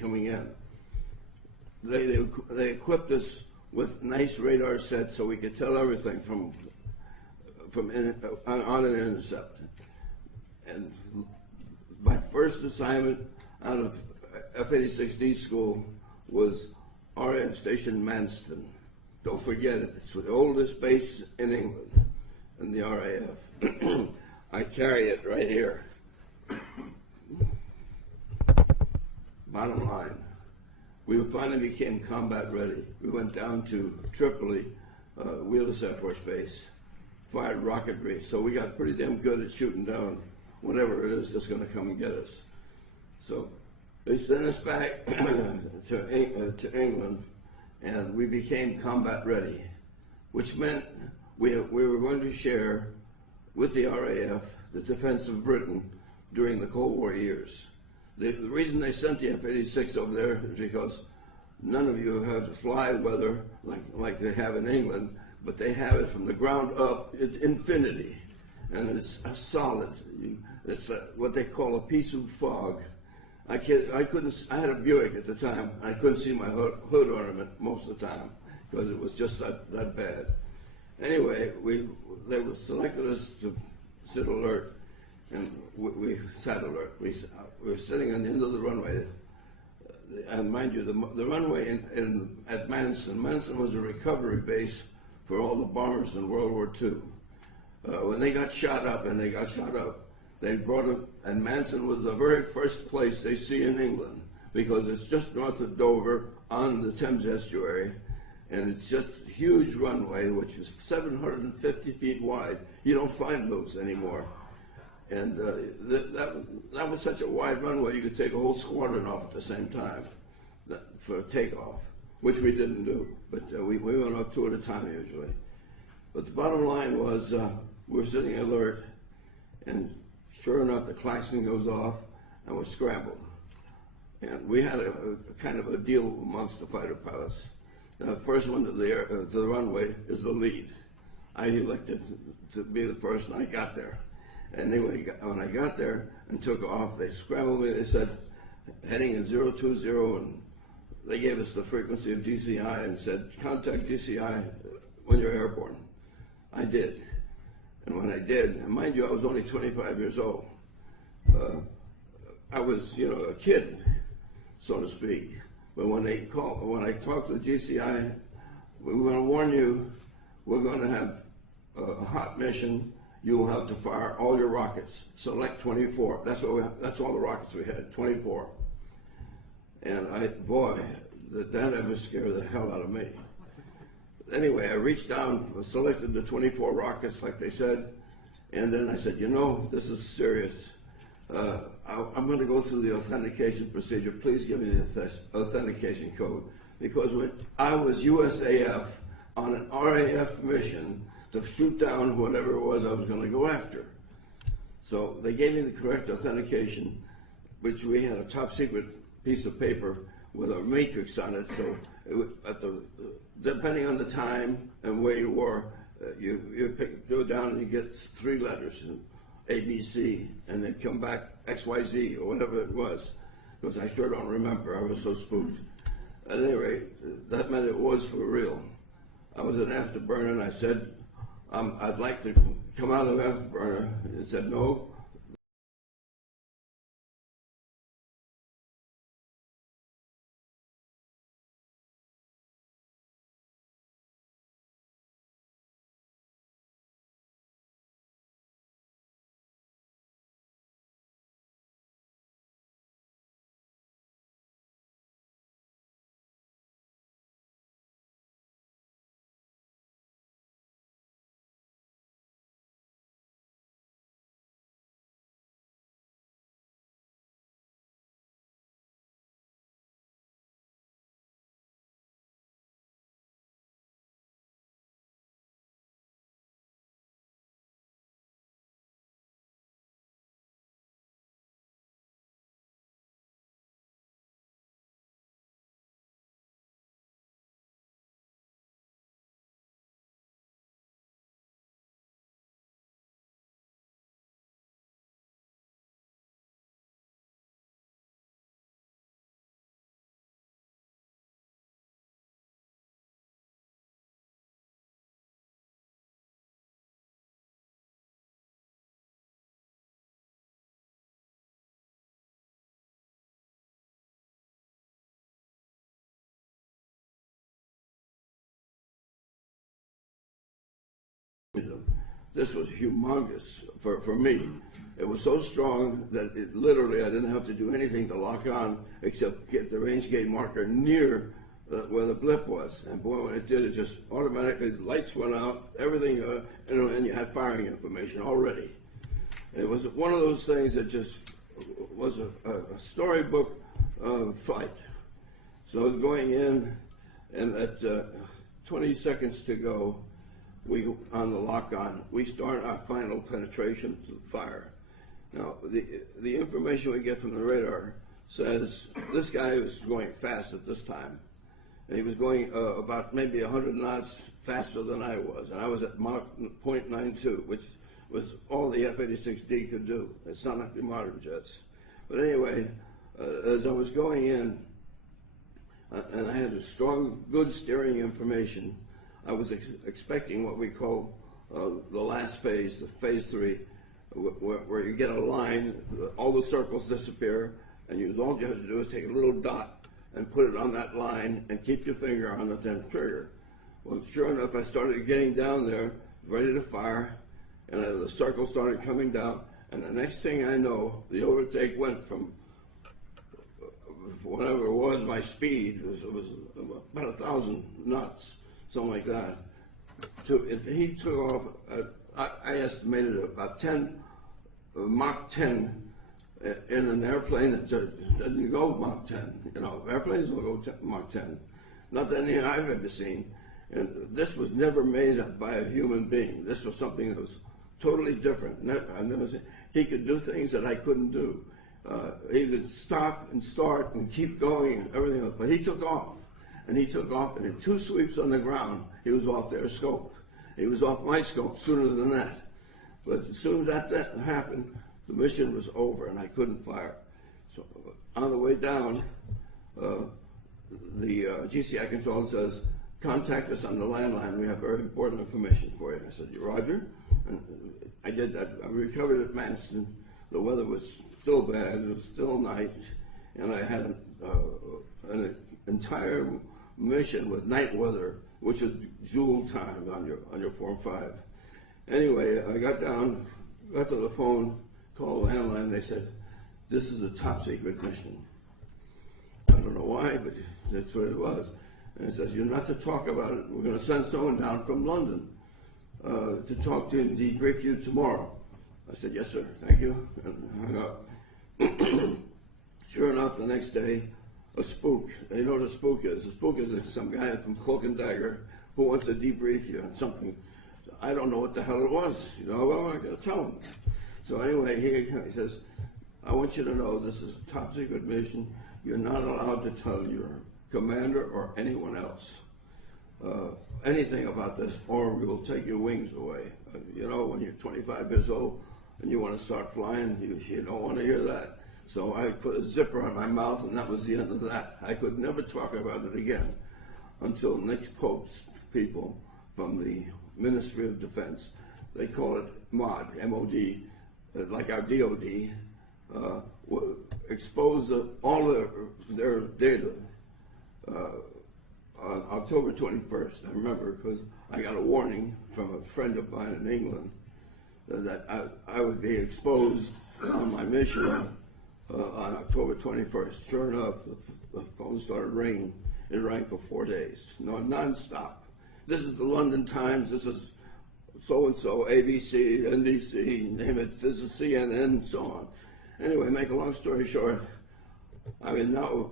coming in. They equipped us with nice radar sets so we could tell everything on an intercept. And my first assignment out of F-86D school was RAF Station Manston. Don't forget it. It's the oldest base in England, in the RAF. I carry it right here. Bottom line, we finally became combat ready. We went down to Tripoli, Wheelers Air Force Base, fired rocketry. So we got pretty damn good at shooting down whatever it is that's going to come and get us. So they sent us back to England, and we became combat ready, which meant we were going to share with the RAF the defense of Britain during the Cold War years. The reason they sent the F-86 over there is because none of you have to fly weather like they have in England, but they have it from the ground up. It's infinity, and it's a solid. It's what they call a piece of fog. I had a Buick at the time. I couldn't see my hood ornament most of the time because it was just that bad. Anyway, they selected us to sit alert, and we sat alert. We were sitting on the end of the runway. And mind you, the runway at Manson was a recovery base for all the bombers in World War II. When they got shot up, they brought them, and Manson was the very first place they see in England because it's just north of Dover on the Thames estuary, and it's just a huge runway, which is 750 feet wide. You don't find those anymore. And that was such a wide runway, you could take a whole squadron off at the same time for takeoff, which we didn't do. But we went off two at a time usually. But the bottom line was we're sitting alert, and sure enough, the klaxon goes off, and we're scrambled. And we had a kind of a deal amongst the fighter pilots. The first one to the runway is the lead. I elected to be the first, and I got there. Anyway, when I got there and took off, they scrambled me. They said, heading in 020, and they gave us the frequency of GCI and said, contact GCI when you're airborne. I did. And when I did, and mind you, I was only 25 years old. I was, a kid, so to speak. But when I talked to the GCI, we're going to warn you, we're going to have a hot mission. You will have to fire all your rockets. Select 24. That's all the rockets we had, 24. And that ever scared the hell out of me. Anyway, I reached down, selected the 24 rockets like they said, and then I said, this is serious. I'm going to go through the authentication procedure. Please give me the authentication code. Because when I was USAF on an RAF mission to shoot down whatever it was I was going to go after. So they gave me the correct authentication, which we had a top secret piece of paper with a matrix on it. So depending on the time and where you were, you go down and you get 3 letters, ABC, and then come back XYZ or whatever it was, because I sure don't remember. I was so spooked. At any rate, that meant it was for real. I was an afterburner, and I said, I'd like to come out of afterburner. He said, no, This was humongous for me. It was so strong that it literally I didn't have to do anything to lock on except get the range gate marker near where the blip was. And boy, when it did, it just automatically, the lights went out, everything, and you had firing information already. It was one of those things that just was a storybook flight. So I was going in, and at 20 seconds to go, on the lock-on, we start our final penetration to fire. Now, the information we get from the radar says this guy was going fast at this time. And he was going about maybe 100 knots faster than I was, and I was at Mach .92, which was all the F-86D could do. It's not like the modern jets. But anyway, as I was going in, and I had a strong, good steering information, I was expecting what we call the last phase, the phase 3, where you get a line, all the circles disappear, and all you have to do is take a little dot and put it on that line and keep your finger on the damn trigger. Well, sure enough, I started getting down there, ready to fire, and the circle started coming down, and the next thing I know, the overtake went from whatever it was, my speed, it was about 1,000 knots, something like that. He took off, I estimated about 10, Mach 10, in an airplane that doesn't go Mach 10. You know, airplanes don't go Mach 10. Not that any I've ever seen. And this was never made by a human being. This was something that was totally different. I've never seen. He could do things that I couldn't do. He could stop and start and keep going and everything else. But he took off. And he took off, and in 2 sweeps on the ground, he was off their scope. He was off my scope sooner than that. But as soon as that happened, the mission was over, and I couldn't fire. So on the way down, the GCI controller says, contact us on the landline. We have very important information for you. I said, Roger. And I did that. I recovered at Manston. The weather was still bad. It was still night. And I had an entire mission with night weather, which is Joule time on your Form 5. Anyway, I got to the phone, called the landline. They said, this is a top secret mission. I don't know why, but that's what it was. And it says, you're not to talk about it. We're going to send someone down from London to talk to you and debrief you tomorrow. I said, yes, sir, thank you, and hung up. Sure enough, the next day, a spook. You know what a spook is? A spook is some guy from Cloak and Dagger who wants to debrief you on something. So I don't know what the hell it was. You know, well, I'm going to tell him. So anyway, he says, I want you to know this is a top secret mission. You're not allowed to tell your commander or anyone else anything about this, or we'll take your wings away. You know, when you're 25 years old and you want to start flying, you don't want to hear that. So I put a zipper on my mouth, and that was the end of that. I could never talk about it again until Nick Pope's people from the Ministry of Defense, they call it MOD, M-O-D, like our DOD, exposed all of their data on October 21st. I remember because I got a warning from a friend of mine in England that I would be exposed on my mission on October 21st. Sure enough, the phone started ringing. It rang for 4 days, non-stop. This is the London Times. This is so-and-so, ABC, NBC, name it. This is CNN, and so on. Anyway, make a long story short, I mean, now